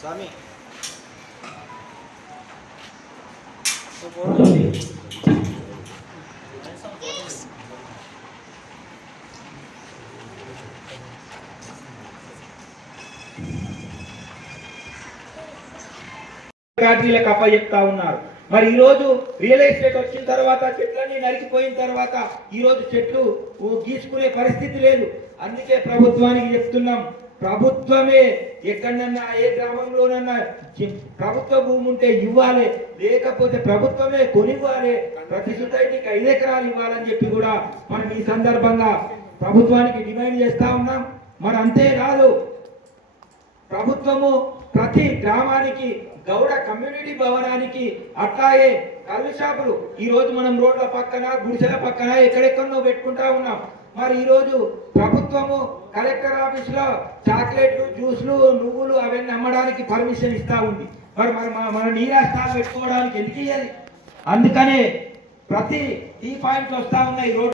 స్వామి so ఫ్యాక్టరీలకు అప్పచెప్తా ఉన్నారు. మరి ఈరోజు రియల్ ఎస్టేట్ వచ్చిన తర్వాత చెట్లన్నీ నరికిపోయిన తర్వాత ఈరోజు చెట్లు గీసుకునే పరిస్థితి లేదు. అందుకే ప్రభుత్వానికి చెప్తున్నాం ప్రభుత్వమే ఎక్కడన్నా ఏ గ్రామంలోనన్నా ప్రభుత్వ భూమి ఉంటే ఇవ్వాలి లేకపోతే ప్రభుత్వమే కొనివ్వాలి ప్రతి సొసైటీకి ఐదు ఎకరాలు ఇవ్వాలని చెప్పి కూడా మనం ఈ సందర్భంగా ప్రభుత్వానికి డిమాండ్ చేస్తా ఉన్నాం. మరి అంతేకాదు ప్రభుత్వము ప్రతి గ్రామానికి గౌడ కమ్యూనిటీ భవనానికి అట్లాగే కళ్ళు షాపులు. ఈ రోజు మనం రోడ్ల పక్కన గుడిసెల పక్కన ఎక్కడెక్కడో పెట్టుకుంటా ఉన్నాం. మరి ఈరోజు ప్రభుత్వము కలెక్టర్ ఆఫీస్లో చాక్లెట్లు జ్యూస్లు నువ్వులు అవన్నీ అమ్మడానికి పర్మిషన్ ఇస్తూ ఉంది. మరి మరి మన- మన నీరా స్థానం పెట్టుకోవడానికి ఎందుకు ఇవ్వాలి అందుకనే ప్రతి టీ పాయింట్లు వస్తూ ఉన్నాయి రోడ్